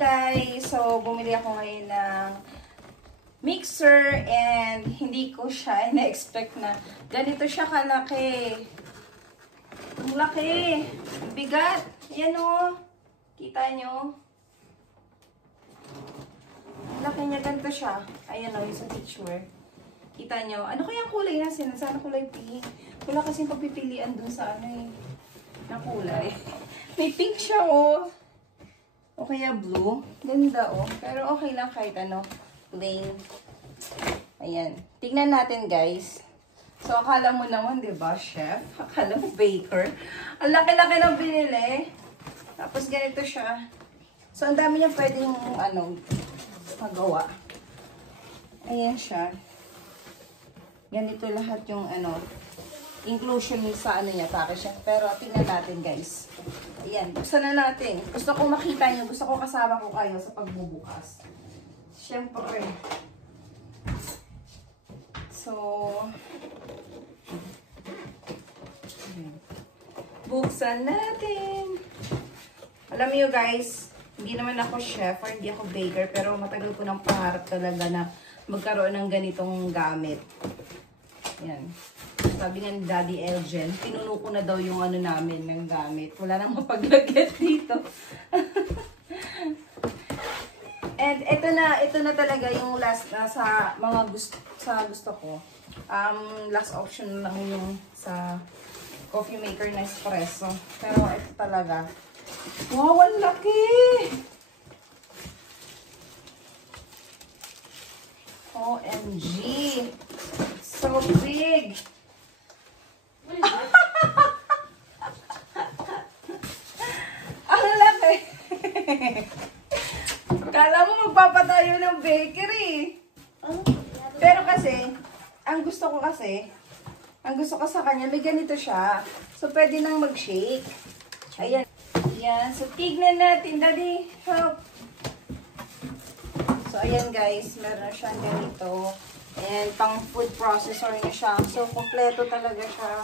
guys! So, bumili ako ngayon ng mixer and hindi ko siya na-expect na ganito siya kalaki. Ang laki! Ang bigat! Ayan o! Kita nyo? Ang laki niya, ganito siya. Ayan o, yung sa picture. Kita nyo? Ano kaya kulay na? Sana kulay pink. Wala kasing pagpipilian dun sa ano eh. Na kulay. May pink siya o. O kaya blue. Ganda o. Pero okay lang kahit ano. Plain. Ayan. Tignan natin guys. So akala mo naman, diba, chef? Akala mo baker. Ang laki-laki ng binili. Tapos ganito siya. So ang dami niya pwedeng ano, magawa. Ayan siya. Ganito lahat yung ano, inclusion sa ano niya, package siya. Pero tingnan natin guys. Ayan, buksan na natin. Gusto ko makita nyo, gusto ko kasama ko kayo sa pagbubukas. Siyempre. So, buksan natin. Alam niyo guys, hindi naman ako chef or hindi ako baker, pero matagal ko ng pangarap talaga na magkaroon ng ganitong gamit. Ayan. Sabi nga ni Daddy Elgen, pinuno ko na daw yung ano namin ng gamit. Wala nang mapaglagyan dito. And ito na talaga yung last na sa mga gusto ko. Last option lang yung sa coffee maker na espresso. Pero ito talaga. Wow, ang laki! OMG! So big! Ang laki! Kala mo magpapatayo ng bakery. Pero kasi, ang gusto ko sa kanya, may ganito siya. So, pwede nang mag-shake. Ayan. Ayan. So, tignan natin. Daddy, help. So, ayan guys. Meron siyang ganito. And pang food processor na siya. So, kompleto talaga siya.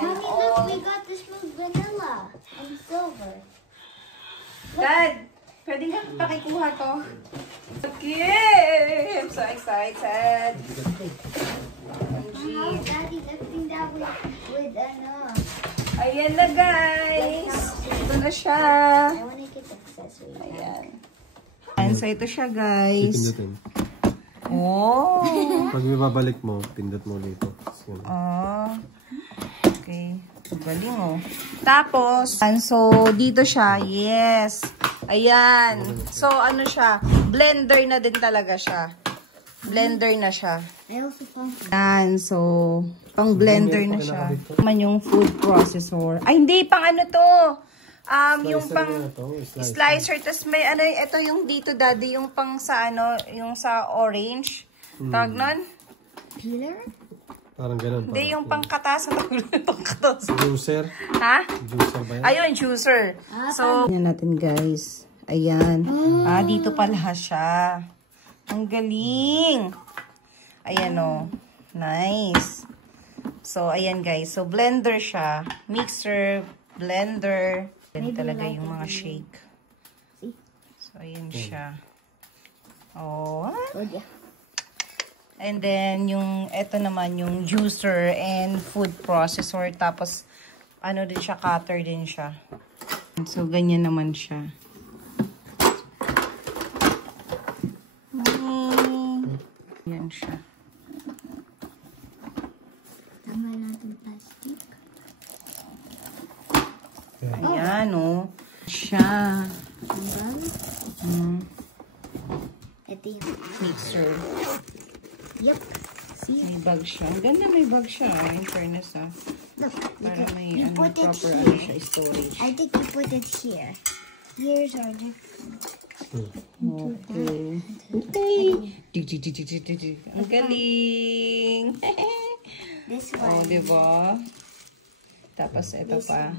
And Mommy, look, we got this with vanilla and silver. Dad, pwede nga pakikuha to? Okay! I'm so excited. How Daddy lifting that with Ayan na guys. Ito na siya. I want to get the accessory. Ayan. Ayan, so ito siya guys. Pindutin. Oh! Pag may babalik mo, pindot mo dito. Oh. Okay. Galing oh. Tapos, so dito siya. Yes. Ayan. So ano siya? Blender na din talaga siya. Blender na siya. I also found Ayan. So, pang blender na siya. Man yung food processor. Ay, hindi. Pang ano to? Yung pang slicer. Tapos may ano, ito yung dito daddy. Yung pang sa ano, yung sa orange. Tawag nun? peeler? Parang ganun. Hindi, yung pangkatas. Juicer? Ha? Juicer ba yan? Ayun, juicer. So, tingnan natin guys. Ayan. Dito pala siya. Ang galing. Ayan o. Nice. So, ayan guys. So, blender siya. Mixer, blender. Ayan talaga yung mga shake. So, ayan siya. Oh. Yeah. And then, yung, eto naman, yung juicer and food processor. Tapos, ano din siya, cutter din siya. So, ganyan naman siya. Yan siya. Tama natin plastic. Ayan, oh. Siya. Ito yung Mixer. Yep. See? May bag siya. Ang ganda, may bag siya. In fairness, ah. Look, Para may you ano, put it proper here. ano siya, storage. I think you put it here. Here's our different. Okay. Okay. Ang galing. This Oh, one. diba? Tapos, ito This pa.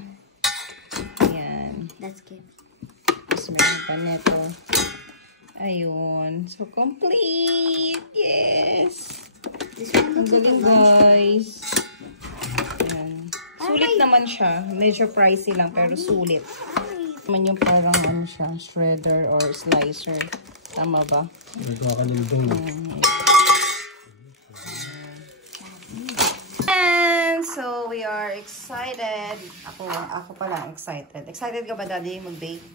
Ayan. That's good. Tapos, meron pa neto. Ayun. So, complete! Yes! This one Ang looks like a galing, lunch. guys. Ayan. Sulit naman siya. Medyo pricey lang, pero sulit. Naman yung parang ano siya, shredder or slicer. Tama ba? Nagawa ka ng dong. And so we are excited. Ako pala excited. Excited ka ba, Daddy, mag-bake?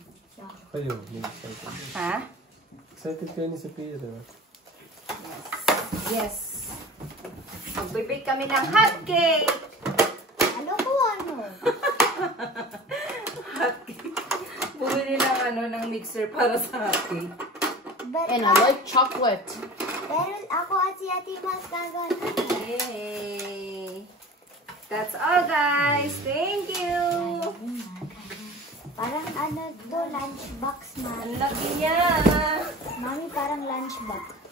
Kayo, excited. Ha? Excited kayo ni Sophia, diba? Yes. Mag-bake kami ng hot cake. Ano ko ano? Hot cake. Bumili ng ng mixer para sa hot cake. But, And I like chocolate. pero ako at si Ate Mas gagawin. Yay! That's all, guys. Thank you. Parang ano to, lunchbox, Ang Mami. laki niya. Mami, parang lunchbox.